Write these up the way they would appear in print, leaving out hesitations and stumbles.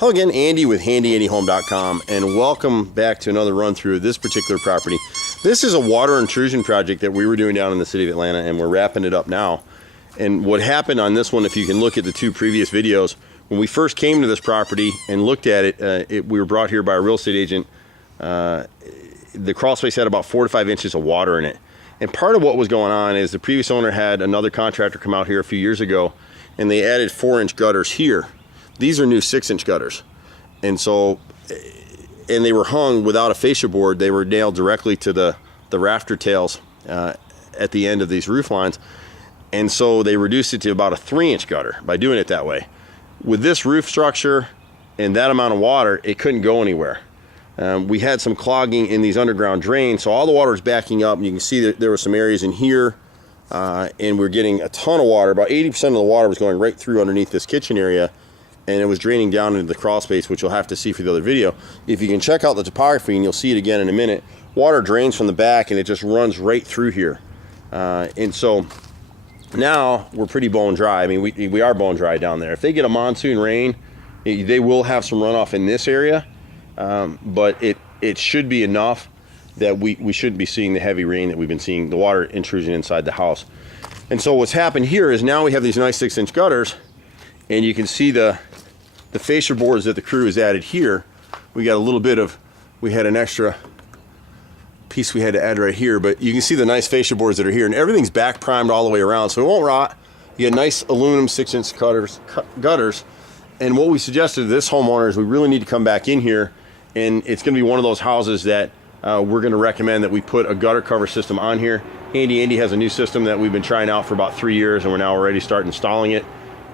Hello again, Andy with HandyAndyHome.com, and welcome back to another run through of this particular property. This is a water intrusion project that we were doing down in the city of Atlanta, and we're wrapping it up now. And what happened on this one, if you can look at the two previous videos, when we first came to this property and looked at it, we were brought here by a real estate agent. The crawl space had about 4 to 5 inches of water in it. And part of what was going on is the previous owner had another contractor come out here a few years ago, and they added 4-inch gutters here. These are new 6-inch gutters. And so, and they were hung without a fascia board. They were nailed directly to the rafter tails at the end of these roof lines. And so they reduced it to about a 3-inch gutter by doing it that way. With this roof structure and that amount of water, it couldn't go anywhere. We had some clogging in these underground drains, so all the water is backing up. And you can see that there were some areas in here, and we're getting a ton of water. About 80% of the water was going right through underneath this kitchen area, and it was draining down into the crawl space, which you'll have to see for the other video. If you can check out the topography, and you'll see it again in a minute, water drains from the back and it just runs right through here. And so now we're pretty bone dry. I mean, we are bone dry down there. If they get a monsoon rain, they will have some runoff in this area, but it should be enough that we shouldn't be seeing the heavy rain that we've been seeing, the water intrusion inside the house. And so what's happened here is now we have these nice 6-inch gutters, and you can see the fascia boards that the crew has added here. We got a little bit of, we had an extra piece we had to add right here, but you can see the nice fascia boards that are here, and everything's back primed all the way around, so it won't rot. You get nice aluminum 6-inch gutters. And what we suggested to this homeowner is we really need to come back in here, and it's going to be one of those houses that we're going to recommend that we put a gutter cover system on here. Andy has a new system that we've been trying out for about 3 years, and we're now already starting installing it.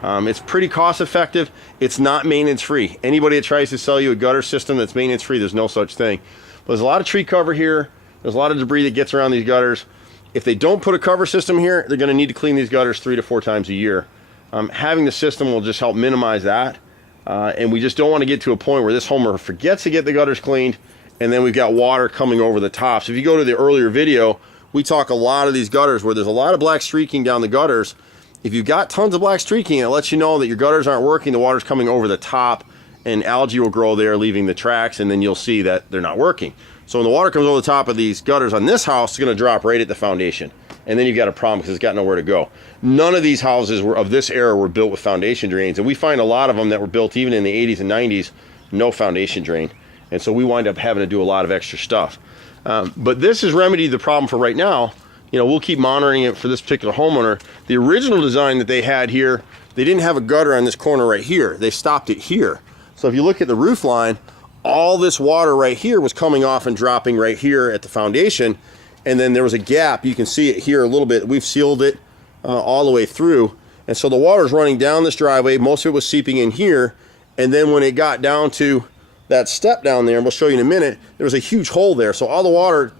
It's pretty cost effective. It's not maintenance free. Anybody that tries to sell you a gutter system that's maintenance free, there's no such thing. But there's a lot of tree cover here. There's a lot of debris that gets around these gutters. If they don't put a cover system here, they're going to need to clean these gutters 3 to 4 times a year. Having the system will just help minimize that. And we just don't want to get to a point where this homeowner forgets to get the gutters cleaned, and then we've got water coming over the top. So if you go to the earlier video, we talk a lot of these gutters where there's a lot of black streaking down the gutters. If you've got tons of black streaking, it lets you know that your gutters aren't working, the water's coming over the top, and algae will grow there, leaving the tracks, and then you'll see that they're not working. So when the water comes over the top of these gutters on this house, it's going to drop right at the foundation. And then you've got a problem because it's got nowhere to go. None of these houses of this era were built with foundation drains, and we find a lot of them that were built even in the 80s and 90s, no foundation drain. And so we wind up having to do a lot of extra stuff. But this has remedied the problem for right now. You know, we'll keep monitoring it for this particular homeowner. The original design that they had here, they didn't have a gutter on this corner right here. They stopped it here. So if you look at the roof line, all this water right here was coming off and dropping right here at the foundation. And then there was a gap. You can see it here a little bit. We've sealed it all the way through. And so the water's running down this driveway. Most of it was seeping in here. And then when it got down to that step down there, and we'll show you in a minute, there was a huge hole there. So all the water,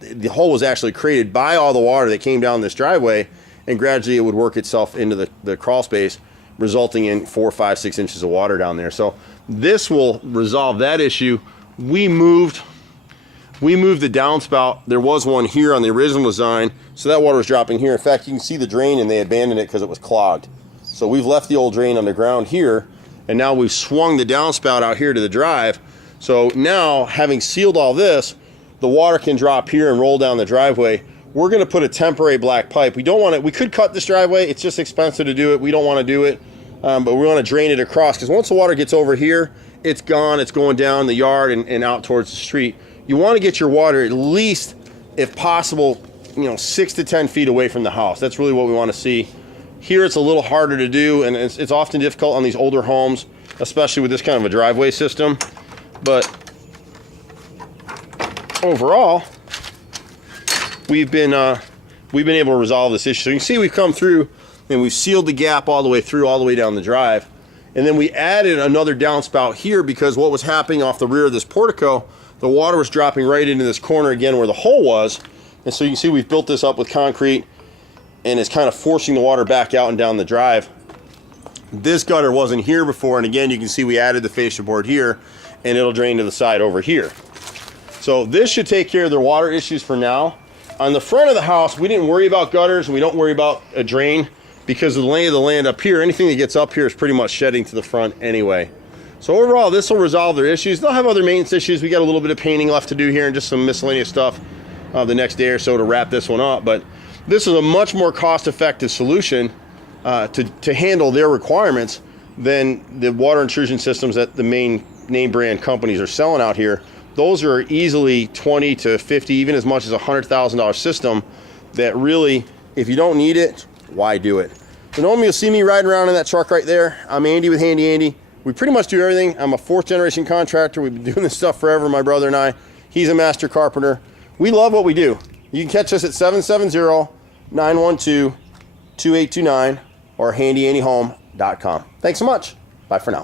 the hole was actually created by all the water that came down this driveway, and gradually it would work itself into the crawl space, resulting in 4, 5, 6 inches of water down there. So this will resolve that issue. We moved the downspout. There was one here on the original design, so that water was dropping here. In fact, you can see the drain, and they abandoned it because it was clogged. So we've left the old drain underground here, and now we've swung the downspout out here to the drive. So now, having sealed all this, the water can drop here and roll down the driveway. We're going to put a temporary black pipe. We don't want it. We could cut this driveway. It's just expensive to do it. We don't want to do it, but we want to drain it across, because once the water gets over here, it's gone. It's going down the yard and out towards the street. You want to get your water at least, if possible, 6 to 10 feet away from the house. That's really what we want to see. Here it's a little harder to do, and it's often difficult on these older homes, especially with this kind of a driveway system. But overall, we've been able to resolve this issue. So you can see we've come through and we've sealed the gap all the way through, all the way down the drive. And then we added another downspout here, because what was happening off the rear of this portico, the water was dropping right into this corner again where the hole was. And so you can see we've built this up with concrete, and it's kind of forcing the water back out and down the drive. This gutter wasn't here before, and again, you can see we added the fascia board here, and it'll drain to the side over here. So this should take care of their water issues for now. On the front of the house, we didn't worry about gutters, and we don't worry about a drain because of the lay of the land up here. Anything that gets up here is pretty much shedding to the front anyway. So overall, this will resolve their issues. They'll have other maintenance issues. We got a little bit of painting left to do here and just some miscellaneous stuff the next day or so to wrap this one up. But this is a much more cost-effective solution to handle their requirements than the water intrusion systems that the main name brand companies are selling out here. Those are easily 20 to 50, even as much as $100,000 system that really, if you don't need it, why do it? So normally you'll see me riding around in that truck right there. I'm Andy with Handy Andy. We pretty much do everything. I'm a 4th generation contractor. We've been doing this stuff forever, my brother and I. He's a master carpenter. We love what we do. You can catch us at 770-912-2829 or handyandyhome.com. Thanks so much. Bye for now.